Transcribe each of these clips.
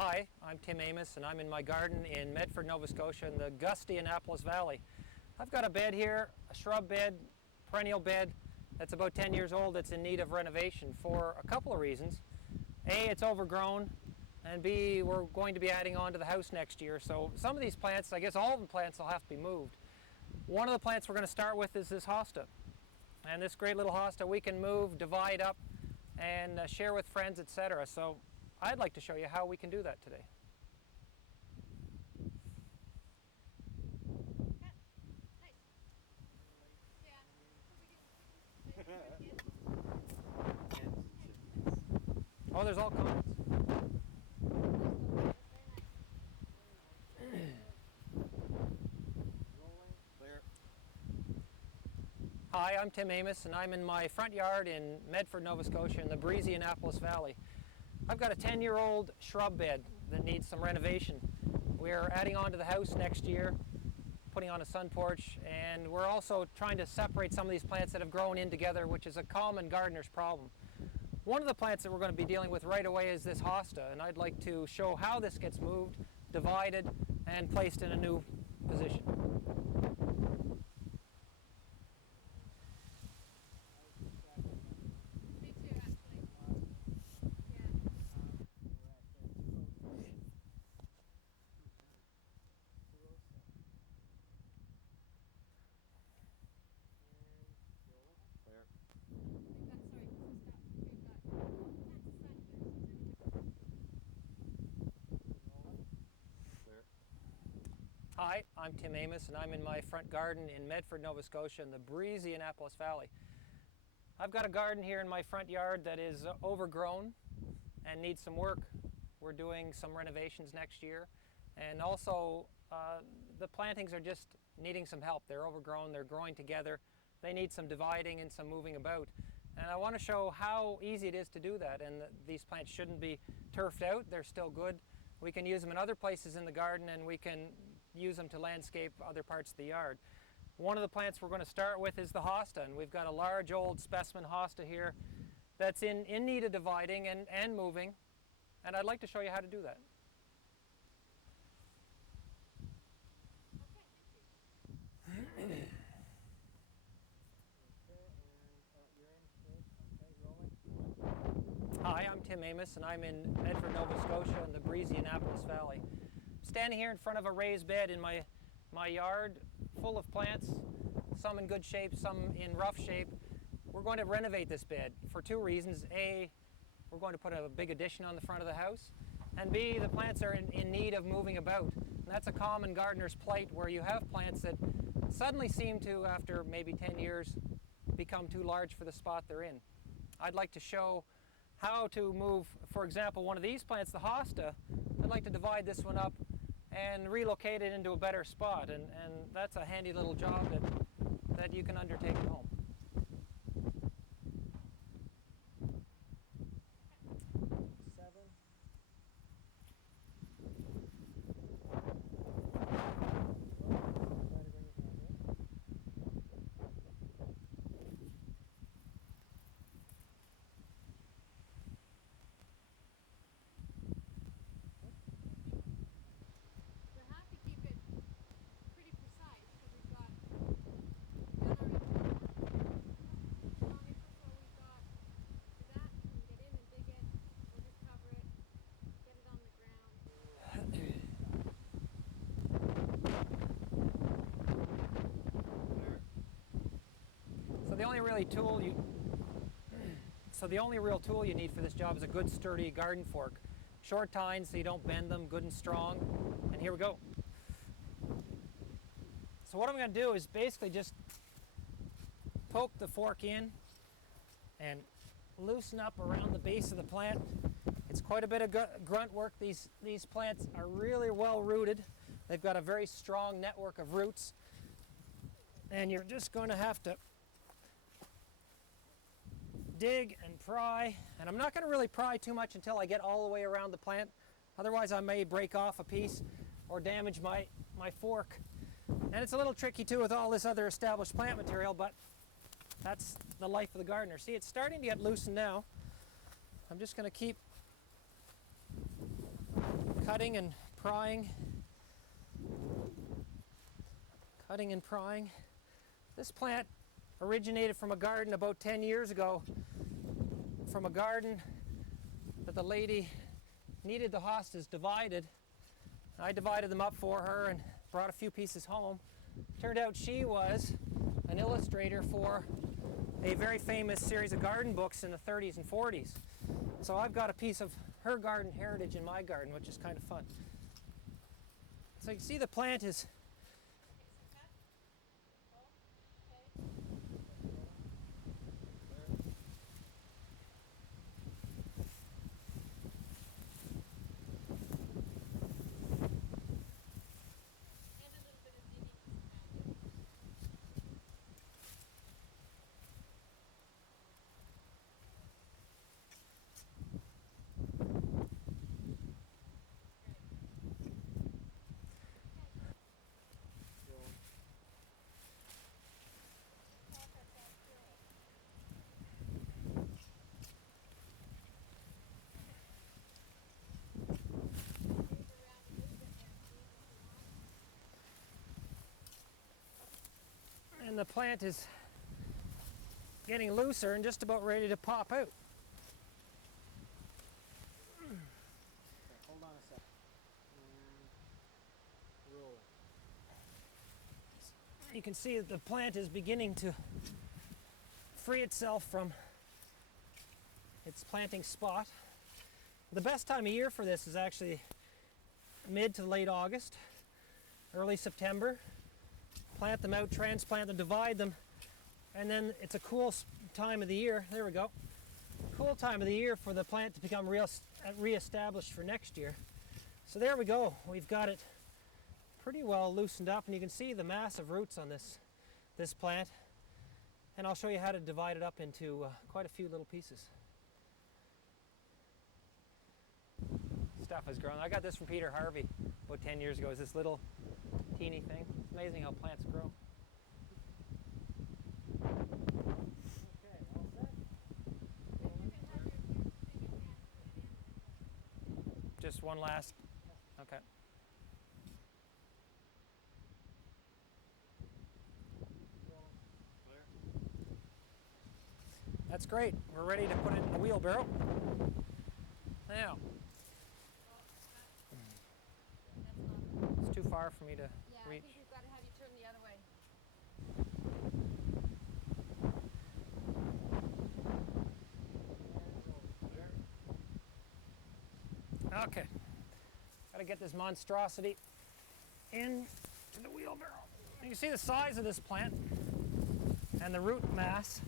Hi, I'm Tim Amos and I'm in my garden in Medford, Nova Scotia in the gusty Annapolis Valley. I've got a bed here, a shrub bed, perennial bed that's about 10 years old that's in need of renovation for a couple of reasons. A, it's overgrown, and B, we're going to be adding on to the house next year, so some of these plants, I guess all of the plants, will have to be moved. One of the plants we're going to start with is this hosta. And this great little hosta we can move, divide up, and share with friends, etc. So I'd like to show you how we can do that today. Oh, there's all kinds. Hi, I'm Tim Amos and I'm in my front yard in Medford, Nova Scotia in the breezy Annapolis Valley. I've got a 10-year-old shrub bed that needs some renovation. We're adding on to the house next year, putting on a sun porch, and we're also trying to separate some of these plants that have grown in together, which is a common gardener's problem. One of the plants that we're going to be dealing with right away is this hosta, and I'd like to show how this gets moved, divided, and placed in a new position. Hi, I'm Tim Amos and I'm in my front garden in Medford, Nova Scotia in the breezy Annapolis Valley. I've got a garden here in my front yard that is overgrown and needs some work. We're doing some renovations next year, and also the plantings are just needing some help. They're overgrown, they're growing together, they need some dividing and some moving about. And I want to show how easy it is to do that, and these plants shouldn't be turfed out, they're still good. We can use them in other places in the garden, and we can use them to landscape other parts of the yard. One of the plants we're going to start with is the hosta, and we've got a large old specimen hosta here that's in need of dividing and moving, and I'd like to show you how to do that. Hi, I'm Tim Amos and I'm in Medford, Nova Scotia in the breezy Annapolis Valley. Standing here in front of a raised bed in my yard full of plants, some in good shape, some in rough shape. We're going to renovate this bed for two reasons. A, we're going to put a big addition on the front of the house, and B, the plants are in need of moving about. And that's a common gardener's plight, where you have plants that suddenly seem to, after maybe 10 years, become too large for the spot they're in. I'd like to show how to move, for example, one of these plants, the hosta. I'd like to divide this one up and relocate it into a better spot, and that's a handy little job that you can undertake at home. So the only real tool you need for this job is a good sturdy garden fork. Short tines so you don't bend them, good and strong. And here we go. So what I'm going to do is basically just poke the fork in and loosen up around the base of the plant. It's quite a bit of grunt work. These plants are really well rooted. They've got a very strong network of roots. And you're just going to have to dig and pry, and I'm not going to really pry too much until I get all the way around the plant. Otherwise I may break off a piece or damage my fork. And it's a little tricky too with all this other established plant material, but that's the life of the gardener. See, it's starting to get loosened now. I'm just going to keep cutting and prying. Cutting and prying. This plant originated from a garden about 10 years ago, from a garden that the lady needed the hostas divided. I divided them up for her and brought a few pieces home. Turned out she was an illustrator for a very famous series of garden books in the 30s and 40s. So I've got a piece of her garden heritage in my garden, which is kind of fun. So you can see the plant is and the plant is getting looser and just about ready to pop out. Hold on a sec. And roll it. You can see that the plant is beginning to free itself from its planting spot. The best time of year for this is actually mid to late August, early September. Plant them out, transplant them, divide them, and then it's a cool time of the year. There we go. Cool time of the year for the plant to become re-established for next year. So there we go. We've got it pretty well loosened up, and you can see the massive roots on this plant. And I'll show you how to divide it up into quite a few little pieces. Stuff has grown. I got this from Peter Harvey about 10 years ago. It's this little teeny thing. It's amazing how plants grow. Okay, all set? Just one last. Okay. That's great. We're ready to put it in the wheelbarrow. Now, it's too far for me to Yeah, reach. I think we've got to have you turn the other way. Okay. Got to get this monstrosity into the wheelbarrow. You can see the size of this plant and the root mass.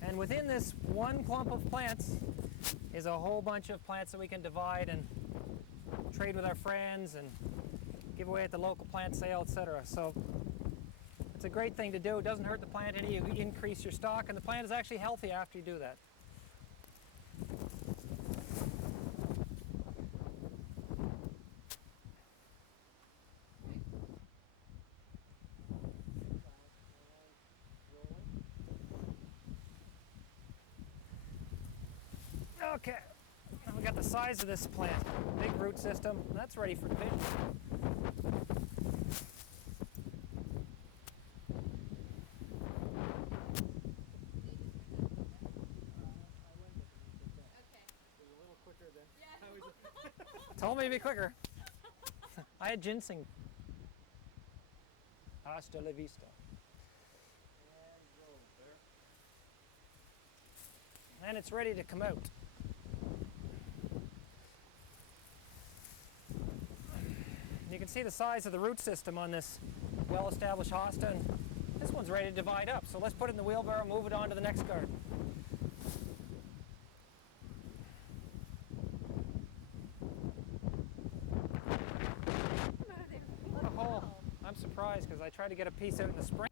And within this one clump of plants is a whole bunch of plants that we can divide and trade with our friends and give away at the local plant sale, etc. So it's a great thing to do. It doesn't hurt the plant any. You increase your stock, and the plant is actually healthy after you do that. Okay, now we got the size of this plant. Big root system. That's ready for division. Told me to be quicker. I had ginseng. Hasta la vista. And it's ready to come out. You can see the size of the root system on this well-established hosta, and this one's ready to divide up. So let's put it in the wheelbarrow, move it on to the next garden. What a hole. I'm surprised because I tried to get a piece out in the spring.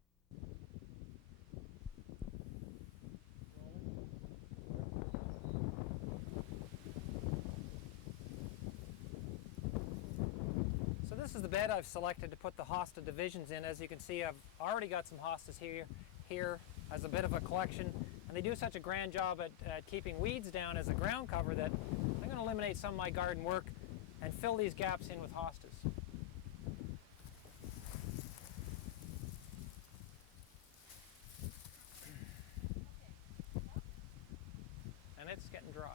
This is the bed I've selected to put the hosta divisions in. As you can see, I've already got some hostas here as a bit of a collection, and they do such a grand job at keeping weeds down as a ground cover that I'm going to to eliminate some of my garden work and fill these gaps in with hostas. And it's getting dry.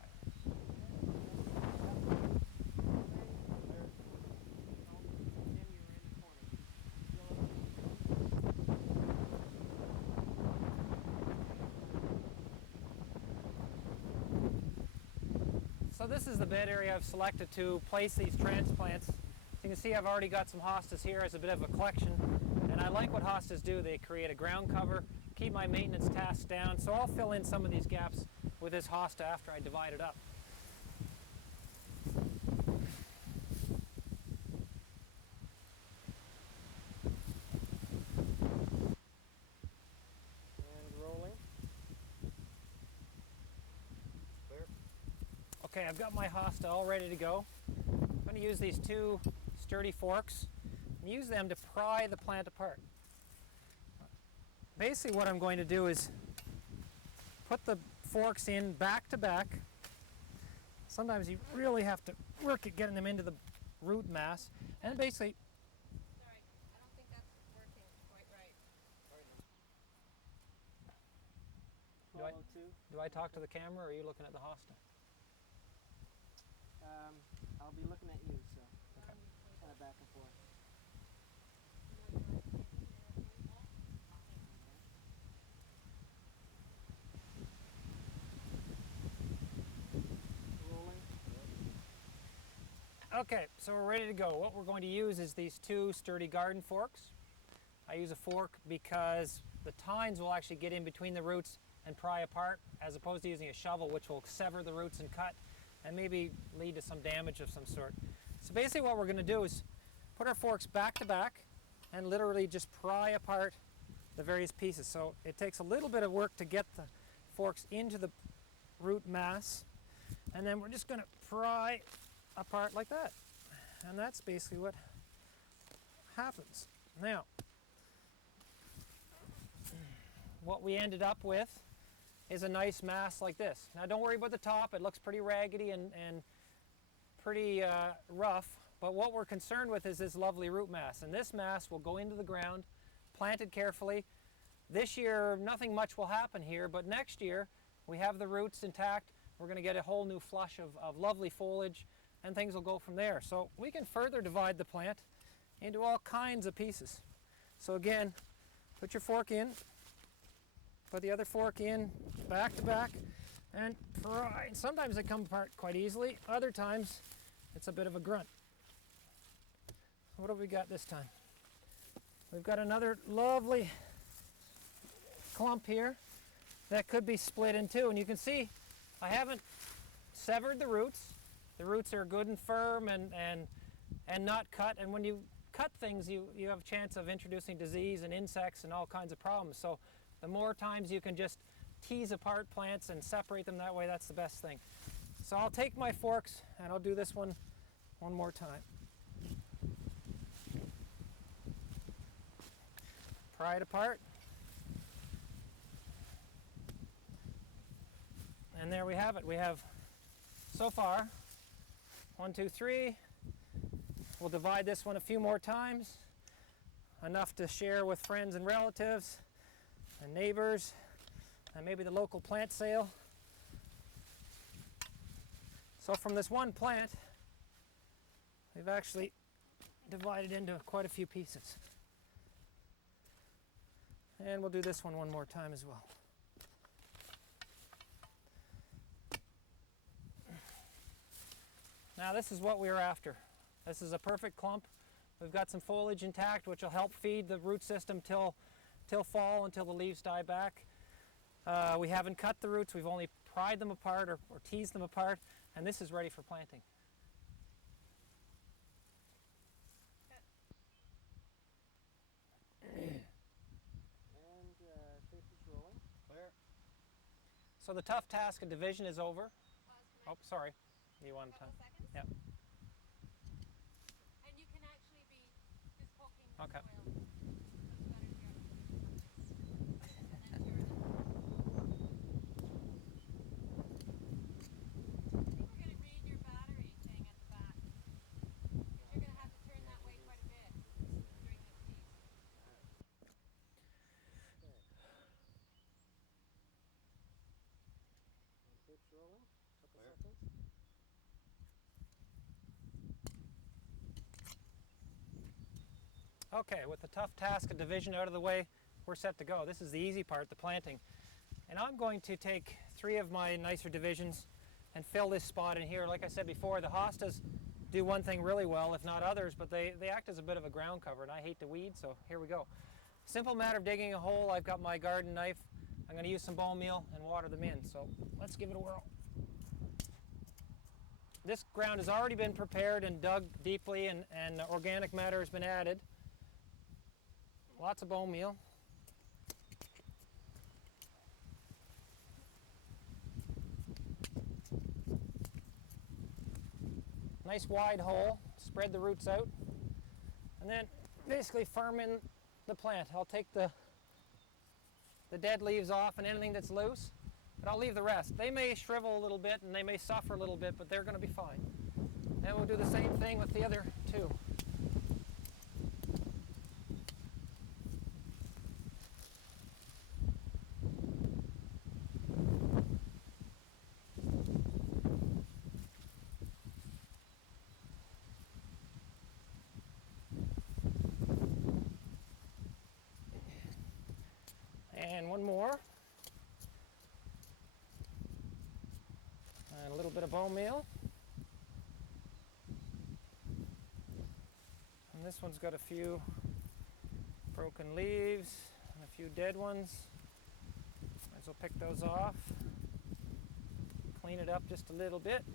So this is the bed area I've selected to place these transplants. You can see I've already got some hostas here as a bit of a collection, and I like what hostas do. They create a ground cover, keep my maintenance tasks down, so I'll fill in some of these gaps with this hosta after I divide it up. And rolling. Clear. Okay, I've got my hosta all ready to go. I'm going to use these two sturdy forks and use them to pry the plant apart. Basically what I'm going to do is put the forks in back to back. Sometimes you really have to work at getting them into the root mass, and basically Sorry, I don't think that's working quite right. Follow two. do I talk to the camera or are you looking at the hosta? I'll be looking at you, so kind of back and forth. Rolling. Okay, so we're ready to go. What we're going to use is these two sturdy garden forks. I use a fork because the tines will actually get in between the roots and pry apart, as opposed to using a shovel, which will sever the roots and cut and maybe lead to some damage of some sort. So basically what we're going to do is put our forks back to back and literally just pry apart the various pieces. So it takes a little bit of work to get the forks into the root mass, and then we're just going to pry apart like that. And that's basically what happens. Now, what we ended up with is a nice mass like this. Now don't worry about the top, it looks pretty raggedy and pretty rough, but what we're concerned with is this lovely root mass, and this mass will go into the ground, planted carefully. This year nothing much will happen here, but next year we have the roots intact. We're going to get a whole new flush of lovely foliage, and things will go from there. So we can further divide the plant into all kinds of pieces. So again, put your fork in, put the other fork in, back to back, and pry. Sometimes they come apart quite easily, other times it's a bit of a grunt. What have we got this time? We've got another lovely clump here that could be split in two, and you can see I haven't severed the roots. The roots are good and firm and not cut, and when you cut things you have a chance of introducing disease and insects and all kinds of problems. So the more times you can just tease apart plants and separate them that way, that's the best thing. So I'll take my forks and I'll do this one more time. Pry it apart. And there we have it. We have, so far, 1, 2, 3. We'll divide this one a few more times, enough to share with friends and relatives and neighbors and maybe the local plant sale. So from this one plant, we've actually divided into quite a few pieces. And we'll do this one more time as well. Now this is what we were after. This is a perfect clump. We've got some foliage intact, which will help feed the root system till fall, until the leaves die back. We haven't cut the roots, we've only pried them apart or teased them apart, and this is ready for planting. And tape is rolling. Clear. So the tough task of division is over. Pause, can I? Oh, sorry. You want Couple time? seconds? Yeah. And you can actually be just poking the Okay. soil. That's better here. And then turn it. I think we're going to read your back. Okay, with the tough task of division out of the way, we're set to go. This is the easy part, the planting. And I'm going to take 3 of my nicer divisions and fill this spot in here. Like I said before, the hostas do one thing really well, if not others, but they act as a bit of a ground cover, and I hate to weed, so here we go. Simple matter of digging a hole. I've got my garden knife. I'm going to use some bone meal and water them in, so let's give it a whirl. This ground has already been prepared and dug deeply, and organic matter has been added. Lots of bone meal. Nice wide hole, spread the roots out, and then basically firm in the plant. I'll take the dead leaves off and anything that's loose, but I'll leave the rest. They may shrivel a little bit and they may suffer a little bit, but they're going to be fine. And we'll do the same thing with the other 2. And one more. And a little bit of bone meal. And this one's got a few broken leaves and a few dead ones. Might as well pick those off. Clean it up just a little bit.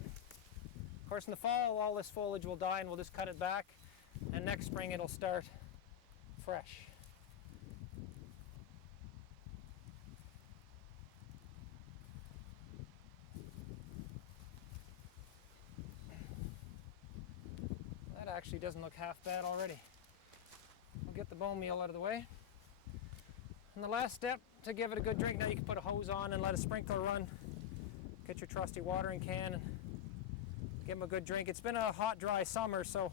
Of course, in the fall, all this foliage will die and we'll just cut it back. And next spring, it'll start fresh. That actually doesn't look half bad already. We'll get the bone meal out of the way. And the last step, to give it a good drink, now you can put a hose on and let a sprinkler run. Get your trusty watering can and give them a good drink. It's been a hot, dry summer, so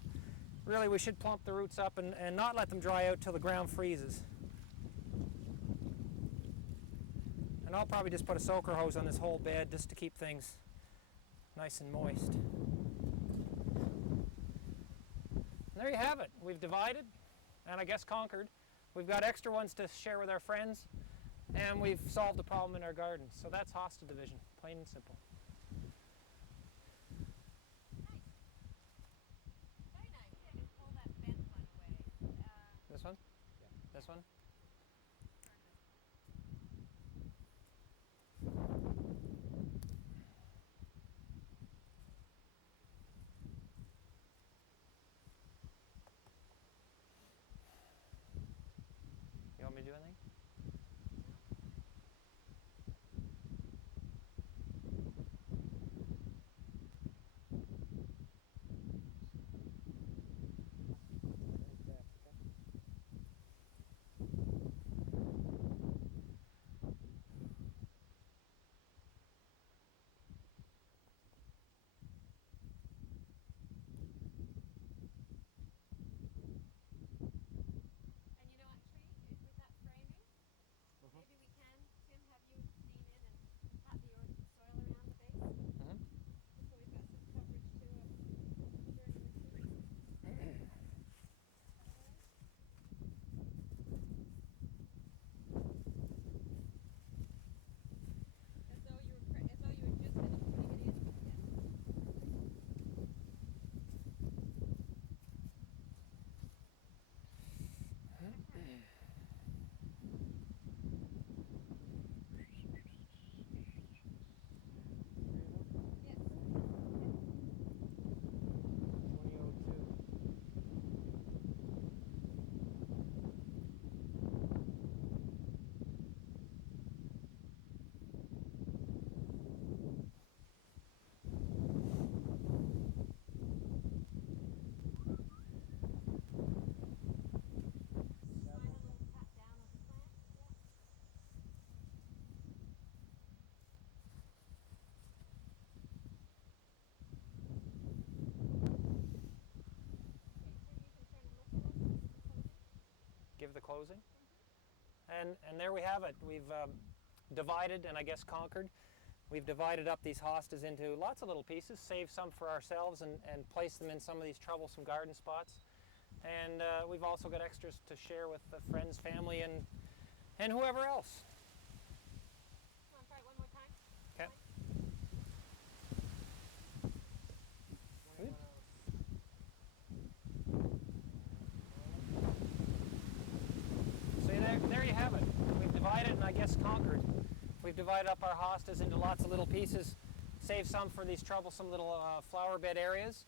really we should plump the roots up and not let them dry out till the ground freezes. And I'll probably just put a soaker hose on this whole bed just to keep things nice and moist. And there you have it. We've divided and I guess conquered. We've got extra ones to share with our friends, and we've solved the problem in our garden. So that's Hosta division, plain and simple. Nice. Very nice. Yeah, just pull that bent one away. This one? Yeah. This one? You want me to do anything? And you know, actually, with that framing, maybe we can, Tim, have you lean in and pat the soil around the base, Mm-hmm. just so we've got some coverage to during the season. As though you were just finished putting it in. Yeah. Yes. 2002. Final little pat down of the plant. Yeah. Okay, Tim, you can turn and look at us. The closing. Give the closing. And there we have it. We've divided and I guess conquered. We've divided up these hostas into lots of little pieces, saved some for ourselves and placed them in some of these troublesome garden spots. And we've also got extras to share with friends, family, and whoever else. Come on, try it one more time. Okay. Good. So there you have it. We've divided and I guess conquered. We've divided up our hostas into lots of little pieces, saved some for these troublesome little flower bed areas,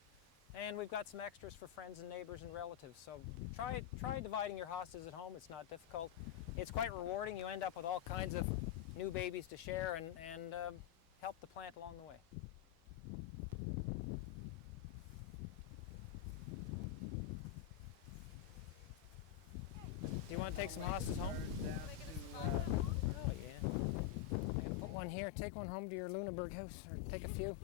and we've got some extras for friends and neighbors and relatives. So try dividing your hostas at home. It's not difficult. It's quite rewarding. You end up with all kinds of new babies to share and help the plant along the way. Do you want to take some hostas home? Oh yeah. I'm gonna put one here. Take one home to your Lunenburg house, or take a few.